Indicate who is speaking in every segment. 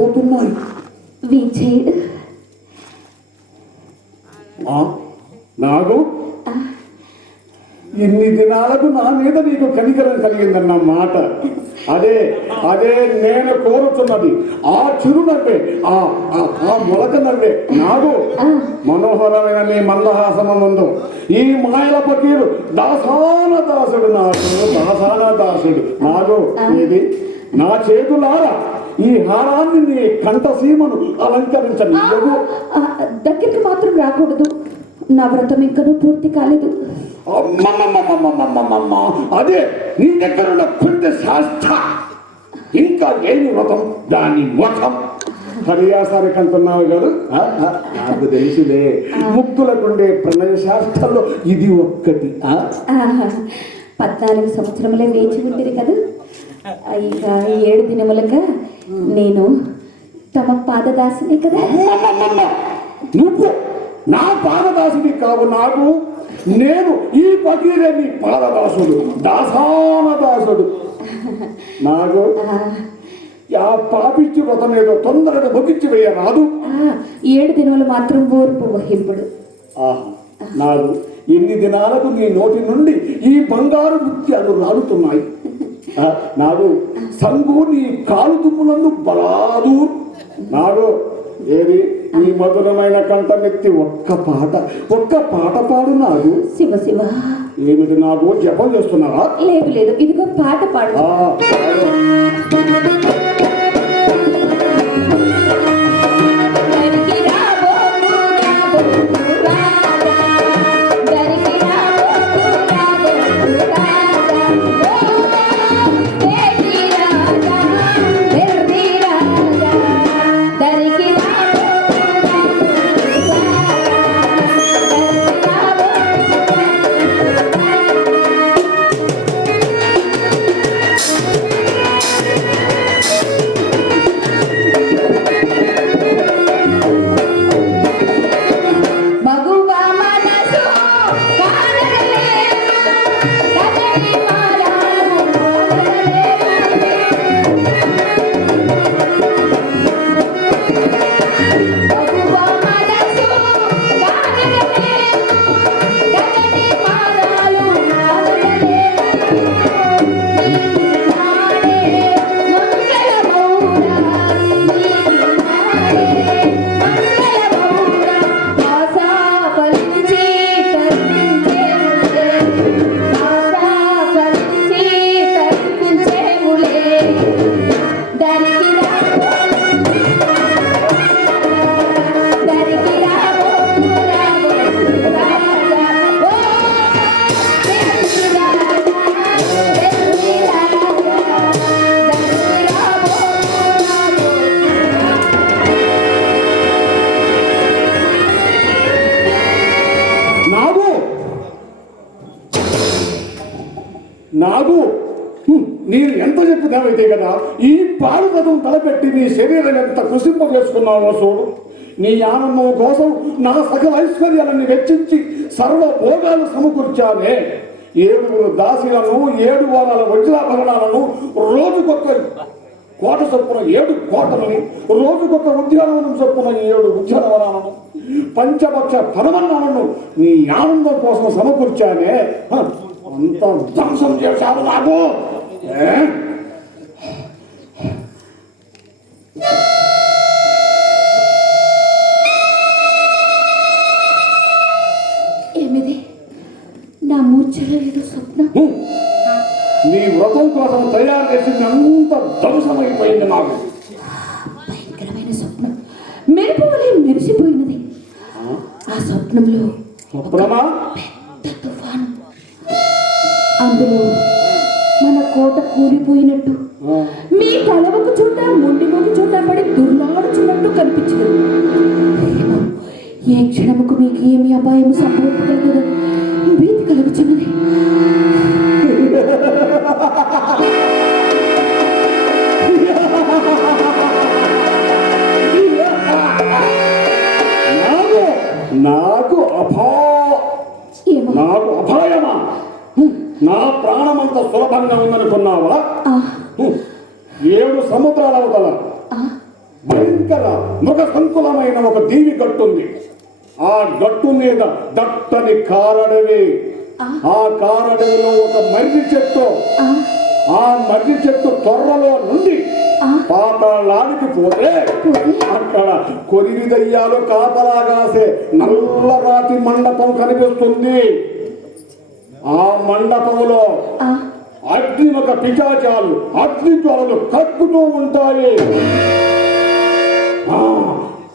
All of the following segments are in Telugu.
Speaker 1: మెరిసిపోతున్నాయి
Speaker 2: విజయ్
Speaker 1: నాగు? ఇన్ని దినాలకు నా మీద నీకు కనికరం కలిగిందన్న మాట. అదే అదే నేను కోరుతున్నది. ఆ చిరునవ్వే ఆ ఆ- మొలక నవ్వే. నాగు మనోహరమైన నీ మందహాసనముందు ఈ మాయల పకీరు దాసాన దాసుడు నాకు దాసాన దాసుడు. నాగు ఇది నా చేతులారా? ఈ హారాన్ని నీ కంఠసీమను అలంకరించనీయవు
Speaker 2: ఆ, దగ్గరికి మాత్రం రాకూడదు. నా వ్రతం ఇంకనూ పూర్తి కాలేదు.
Speaker 1: అదే నీ దగ్గర ఉన్న కొంత శాస్త్ర. ఇంకా ఏమి వ్రతం? దాని అంటున్నావు కదా? ఆ, ఆ, నాకు తెలుసులే. ముక్తులకుండే ప్రణయ శాస్త్రంలో ఇది ఒక్కటి.
Speaker 2: పద్నాలుగు సంవత్సరములే వేచి ఉంటుంది కదా. ఇక ఏడు దినములుగా నేను తమ పాదదాసిని కదా.
Speaker 1: నువ్వు నా పాదదాసుడి కావు నాకు. నేను ఈ పకీరే నీ పాదదాసుడు దాసాన దాసుడు. నాకు
Speaker 2: ఆ,
Speaker 1: పాపిచ్చి వ్రతం ఏదో తొందరగా ముగించి వేయరాదు
Speaker 2: ఏడు దినములు మాత్రం ఓర్పు వహింపుడు.
Speaker 1: నాడు ఎన్ని దినాలకు నీ నోటి నుండి ఈ బంగారు నృత్యాలు రాలుతున్నాయి ఆ, నాడు సంగు నీ కాలు తుమ్ములందు బలాదు. నాడు ఏది? ఈ మధురమైన కంఠమెత్తి ఒక్క పాట ఒక్క పాట పాడు నాడు
Speaker 2: శివ శివ.
Speaker 1: ఏమిటి నాకు జపం చేస్తున్నావా?
Speaker 2: లేదు లేదు. ఇదిగో పాట పాడు.
Speaker 1: ఎంత చెప్పినావైతే కదా ఈ పాడుదం తలపెట్టి నీ శరీరం ఎంత కృషింప చేసుకున్నావో చూడు. నీ ఆనందం కోసం నా సకల ఐశ్వర్యాలను వెచ్చించి సర్వ భోగాలు సమకూర్చానే ఏడుగురు దాసిలను ఏడు వారాల వజ్రాభరణాలను రోజుకొక కోట చొప్పున ఏడు కోటలని రోజుకొక ఉద్యానవనం చొప్పున ఏడు ఉద్యానవనాలను పంచపక్ష పరమన్నాలను నీ ఆనందం కోసం సమకూర్చానే అంత ధ్వంసం చేశాను నాకు.
Speaker 2: ఏమిది? నా మూర్ఛలో ఏదో స్వప్నం.
Speaker 1: నీ వ్రతం కోసం తయారు చేసింది అంత ధ్వంసమైపోయింది నాకు.
Speaker 2: భయంకరమైన స్వప్నం. మెరుపు వలె మెరిసిపోయినది. ఆ స్వప్నంలో
Speaker 1: స్వప్నమా?
Speaker 2: కూలిపోయినట్టు. మీ తలవకు చోట మొండిమోకి చోట పడి దుర్లాడుచున్నట్టు కనిపించదు. ఏ క్షణముకు మీకు ఏమి అపాయం సంభవించగలదో భీతి కలుగుచున్నది.
Speaker 1: నాకు నాకు నా ప్రాణమంత సులభంగా ఉందనుకున్నావా. ఏడు సముద్రాల అవతల. భయంకర మృగ సంకులమైన ఒక దీవి గట్టుంది. ఆ గట్టు మీద దట్టని కారడవి. ఆ. కారడవిలో ఒక మర్రి చెట్టు.
Speaker 2: ఆ,
Speaker 1: మర్రి చెట్టు తొర్రలో నుండి. పాతాళానికి పోతే అక్కడ కొరివి దయ్యాలు కాపలాగాసే నల్లరాతి మండపం కనిపిస్తుంది. ఆ మండపంలో అగ్ని ఒక పిచాచాలు అగ్ని జ్వలలు కక్కుతూ ఉంటాయి.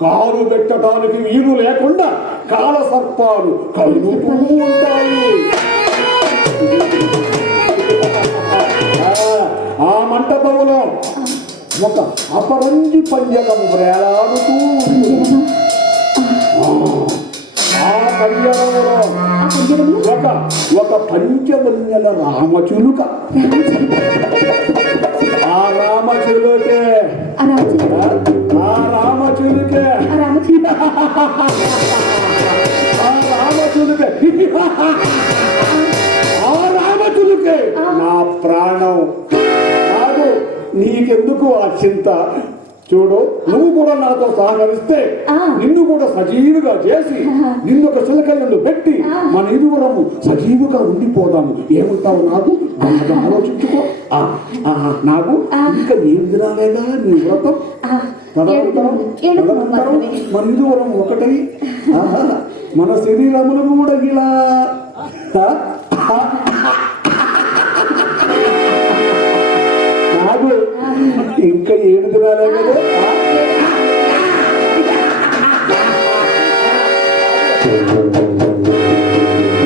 Speaker 1: కాలు పెట్టడానికి వీలు లేకుండా కాల సర్పాలు కలుగుతూ ఉంటాయి. ఆ, మంటపంలో ఒక అపరంజి పంజరం వేలాడుతూ. ఆ పంజరంలో ఒక ఒక పంచవన్యల రామచిలుక. ఆ రామచిలుకే.
Speaker 2: ఆ రామచిలుక.
Speaker 1: ఆ రామచిలుకే.
Speaker 2: ఆ రామచిలుక.
Speaker 1: ఆ రామచిలుకే. ఆ రామచిలుకే. నా ప్రాణం. కాదు నీకెందుకు ఆ చింత? చూడు నువ్వు కూడా నాతో సహకరిస్తే. నిన్ను కూడా సజీవుగా చేసి నిన్ను ఒక చిలకలను పెట్టి. మన ఇరువురము సజీవుగా ఉండిపోదాము ఏమంటావు నాకు బాగా ఆలోచించుకో నాకు. ఇంకా ఏం తినాలేదా నీ వ్రతం. మన ఇరువురం ఒకటై మన శరీరములను కూడా ఇలా ఇంకా ఏడు తినాలే కదా ఆ? ఏయ్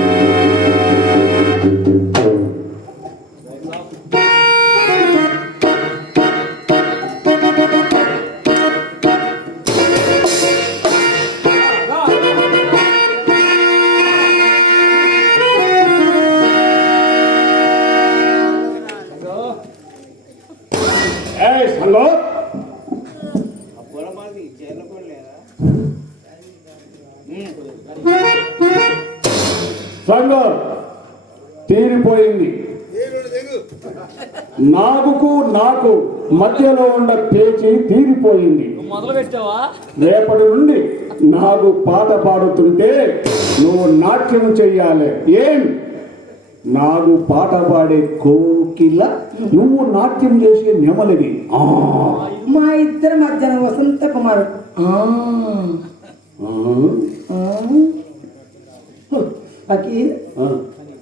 Speaker 1: తీరిపోయింది. నాగుకు నాకు మధ్యలో ఉన్న పేచి తీరిపోయింది.
Speaker 3: మొదలు పెట్టావా?
Speaker 1: రేపటి నుండి నాకు పాట పాడుతుంటే నువ్వు నాట్యం చెయ్యాలి. ఏం? నాకు పాట పాడే కోకిల నువ్వు నాట్యం చేసే నెమలివి. ఆ,
Speaker 4: మా ఇద్దరి మధ్యాహ్నం వసంత కుమార్.
Speaker 1: ఆ.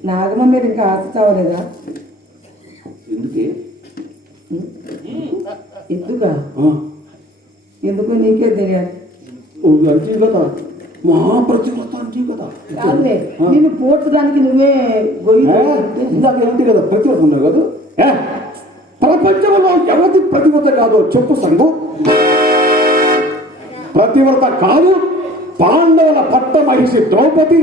Speaker 4: నాగమ్మ మీరు ఇంకా ఆశ చావలేదా?
Speaker 1: ఎందుకే?
Speaker 4: ఎందుగా
Speaker 1: ఆ,
Speaker 4: ఎందుకు నీకే తెలియాలి?
Speaker 1: అంతే కదా మహాప్రతిమత అంతే కదా
Speaker 4: నిన్ను పోర్చడానికి నువ్వే గొయ్యి
Speaker 1: ఇందాక ఏంటి కదా ప్రతిభత ఉన్నారు కదా? ప్రపంచంలో ఎవరిది ప్రతిభత కాదో చెప్పు సంగు. ప్రతివ్రత కాదు పాండవుల పట్ట మహిషి ద్రౌపది.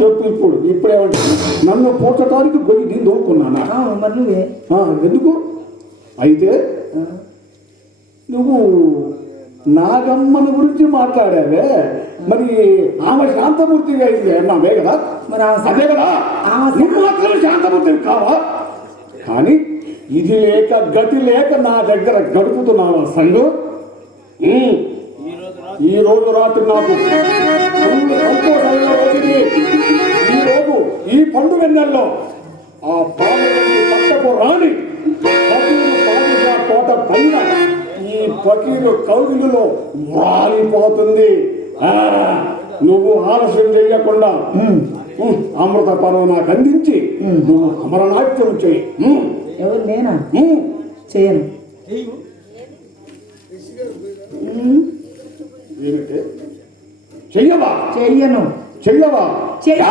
Speaker 1: చెప్పు ఇప్పుడు ఇప్పుడేమంటే నన్ను పోచటానికి గొయ్యి దీన్ని దోడుకున్నానా
Speaker 4: మరి నువ్వే.
Speaker 1: ఎందుకు? అయితే నువ్వు నాగమ్మని గురించి మాట్లాడావే. మరి ఆమె శాంతమూర్తిగా అయింది అన్నావే కదా?
Speaker 4: మరి
Speaker 1: అదే కదా? నువ్వు మాత్రం శాంతమూర్తివి కావా? కానీ ఇది లేక గతి లేక నా దగ్గర గడుపుతున్నావా సంఘం. ఈ రోజు రాత్రి నాకు సంతోషమైన ఈ రోజు ఈ పండుగ నెలలో ఆ పాములని పట్టకు రాని కోట పైన ఈ పకీరు కౌగిలిలో వాలిపోతుంది ఆ, నువ్వు ఆలస్యం చేయకుండా అమృత పర్వం నాకు అందించి నువ్వు అమరనాట్యం చేయి.
Speaker 4: ఎవరు? నేనా. చేయను.
Speaker 1: ఏమిటి? చెయ్యవా?
Speaker 4: చెయ్యను.
Speaker 1: చెయ్యవా?
Speaker 4: చెయ్యి.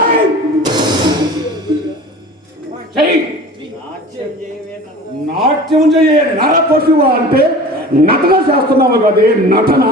Speaker 1: చెయ్యి! నాట్యం చేయే నర పశువు అంటే నటన చేస్తున్నావు కదే నటన?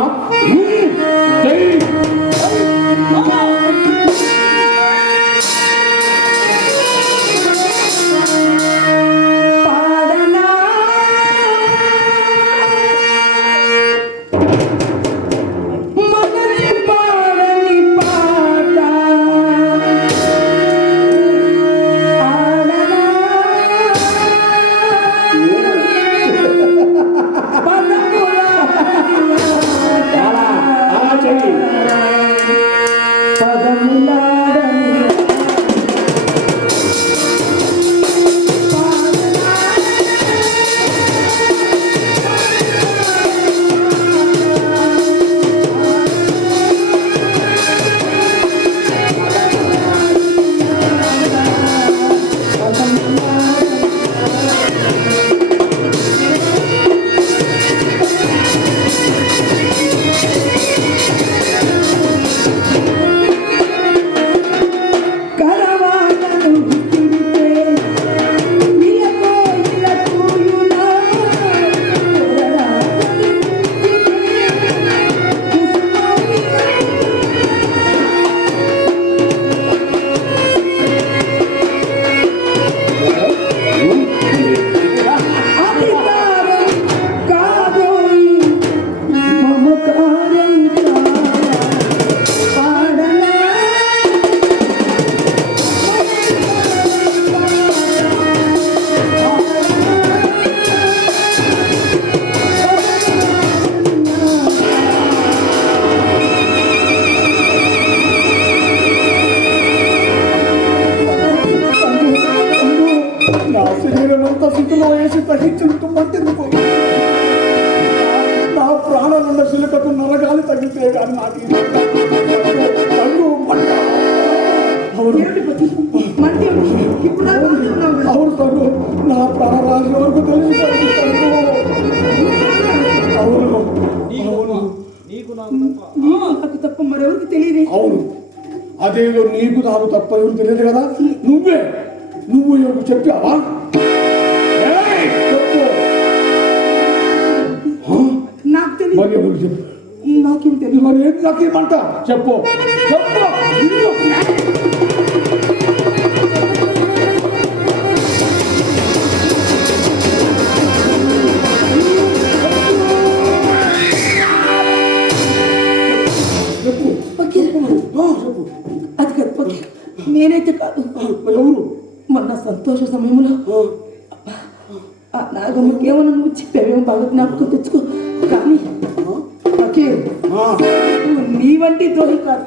Speaker 4: తెలియదు.
Speaker 1: అవును. అదేదో నీకు నాకు తప్ప ఎవరు తెలియదు కదా? నువ్వే. నువ్వు ఎవరికి చెప్పావా?
Speaker 4: నాకు తెలియదు.
Speaker 1: మరి ఎవరికి చెప్పు
Speaker 4: నాకేం తెలియదు.
Speaker 1: మరి ఏంటి నాకేమంట చెప్పు. చెప్పు.
Speaker 4: నేనైతే కాదు.
Speaker 1: ఎవరు
Speaker 4: మొన్న సంతోష సమయంలో ఆ. నాగమ్మకి ఏమన్నా నువ్వు చెప్పావేమో బాగా జ్ఞాపకం తెచ్చుకో. కానీ నీ వంటి ద్రోహి కాదు.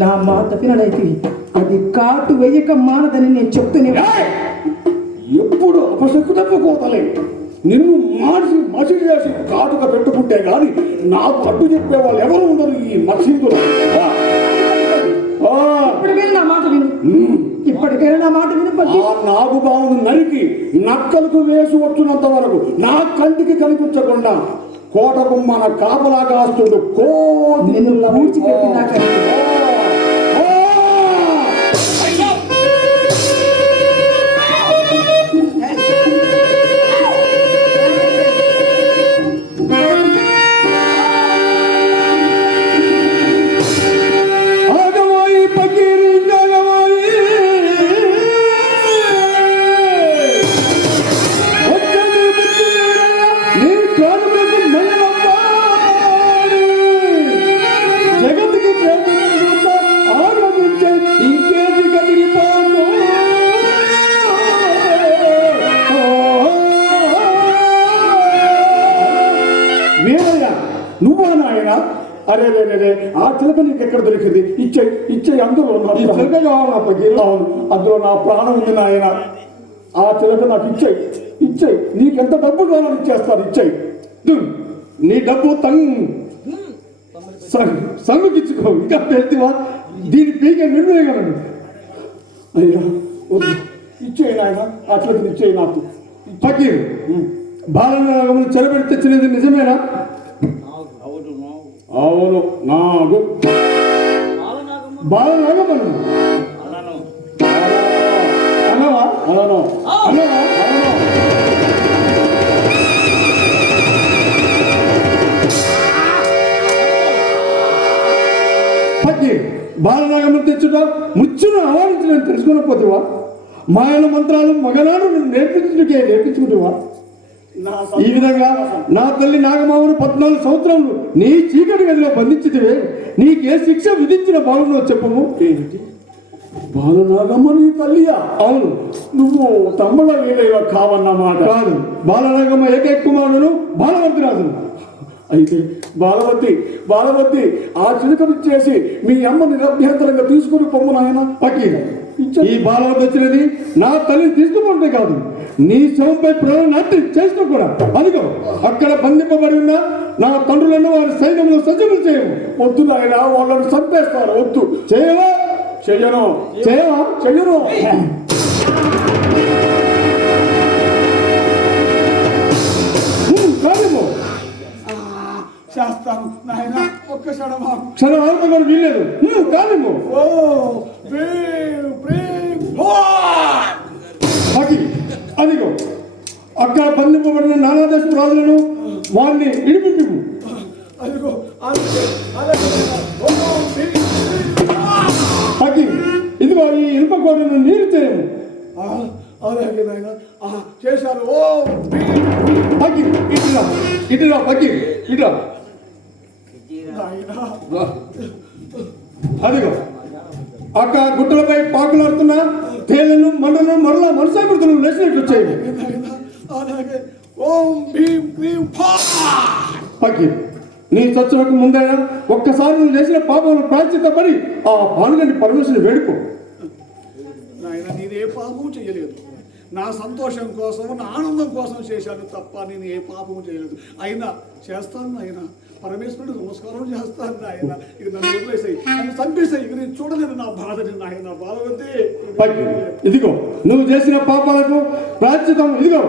Speaker 4: నా మాట వినడైతే అది కాటు వెయ్యక మానదని నేను చెప్తూనే!
Speaker 1: ఎప్పుడు అపశక్కు తప్పుకోతలే. నిన్ను మార్చి మసిడి చేసి కాటుక పెట్టుకుంటే గాని నాకు అడ్డు చెప్పే వాళ్ళు ఎవరు ఉండరు ఈ మసీదులో.
Speaker 4: ఇప్పటికైనా నా మాట విను. ఇప్పటికైనా నా మాట విను పట్టి.
Speaker 1: ఆ నాగుబావును నరికి నక్కలకు వేసి వచ్చినంత వరకు నా కంటికి కనిపించకుండా కోటకు మన కాపలా కాస్తుండు కోటి
Speaker 4: నిన్ను పూడ్చిపెట్టి నాకు
Speaker 1: అరే రే రే, రే ఆ చిలక నీకు ఎక్కడ దొరికింది? ఇచ్చే ఇచ్చే అందులో నా ఈ చిలక కావాలి అవును అందులో నా ప్రాణం ఉంది నాయన. ఆ చిలక నాకు ఇచ్చేయి ఇచ్చేయి. నీకెంత డబ్బు కావాలని ఇచ్చేస్తాను ఇచ్చేయి. నీ డబ్బు తంగ్ సంగుకిచ్చుకో ఇంకా పెడితేవా దీని పీక నిర్ణయగలను అయ్యా వద్దు. ఇచ్చేయి నాయన ఆ చిలకని ఇచ్చేయి నాకు. ఫకీర్. బాలనాగమును చెరబెట్టి తెచ్చినది నిజమేనా? అవును నాగు బాలనాగమను అనవా అనను అనవా బాలనాగమును తెచ్చుట ముచ్చును ఆవరించిన తెలుసుకునపోతువా మాయల మంత్రాలు మగనాడు నేర్పించుకే నేర్పించుకుంటువా ఈ విధంగా నా తల్లి నాగమామను పద్నాలుగు సంవత్సరాలు నీ చీకటి గదిలో బంధించితివే నీకే శిక్ష విధించిన చెప్పము బాలనాగమ్మ నీ తల్లియా? అవును. నువ్వు తమ్ముడ వీడేవ కావన్నమాట. కాదు. బాలనాగమ్మ ఏకైక కుమారుడు బాలవంతి రాజు అయితే బాలవతి బాలవతి ఆ చిలుకను చేసి మీ అమ్మ నిరభ్యంతరంగా తీసుకుని పొమ్ము నాయన. ఈ బాలవతి వచ్చినది నా తల్లి తీసుకుపోతే కాదు. నీ శవంపై ప్రాణ నాటి చేసిన కూడా అదిగో అక్కడ బంధింపబడి ఉన్న నా తండ్రులను వారి సైన్యంలో సజ్జములు చేయము వద్దు నాయన వాళ్ళని చంపేస్తారు వద్దు. చేయవా? చెయ్యను. చేయవా? చెయ్యను. కాదేమో
Speaker 3: చేస్తాను నాయన ఒక్క క్షణమా.
Speaker 1: క్షణం ఆగుతా వీల్లేదు. కాదేమో
Speaker 3: ఓ ప్రేమ్ ప్రేమ్
Speaker 1: బాకి అదిగో అక్కడ బంధింపబడిన నానాదేశ రాజులను వారిని బాకి ఇదిగో ఈ ఇనుప కోటను నీరు చేయము
Speaker 3: అలాగే నాయన. చేశాను ఓ
Speaker 1: ఇటురా ఇటురా ఇటురా.
Speaker 3: అదిగో అక్క గుట్టలపై పాకులాడుతున్న తేళ్ళను మండలను మరలా మనసాకృతులు లేచినట్లు వచ్చాయి
Speaker 1: నాయన. అలాగే ఓం భీం క్రీం ఫా
Speaker 3: పక్కి నీ చచ్చులకు ముందైనా ఒక్కసారి నువ్వు చేసిన పాపములు ప్రాచితపడి ఆ పానుగండి పరమేశ్వరుని వేడుకో.
Speaker 1: నాయన నేను ఏ పాపము చేయలేదు. నా సంతోషం కోసం నా ఆనందం కోసం చేశాను తప్ప నేను ఏ పాపము చేయలేదు. అయినా చేస్తాను నాయన. పరమేశ్వరుడు నమస్కారం చేస్తాను నాయన. ఇక నన్ను వదిలేసాయి. నన్ను చంపేసాయి. ఇక నేను చూడలేదు నా బాధని నాయన. బాధ వద్దే
Speaker 3: ఇదిగో నువ్వు చేసిన పాపాలకు ప్రాచితం ఇదిగో.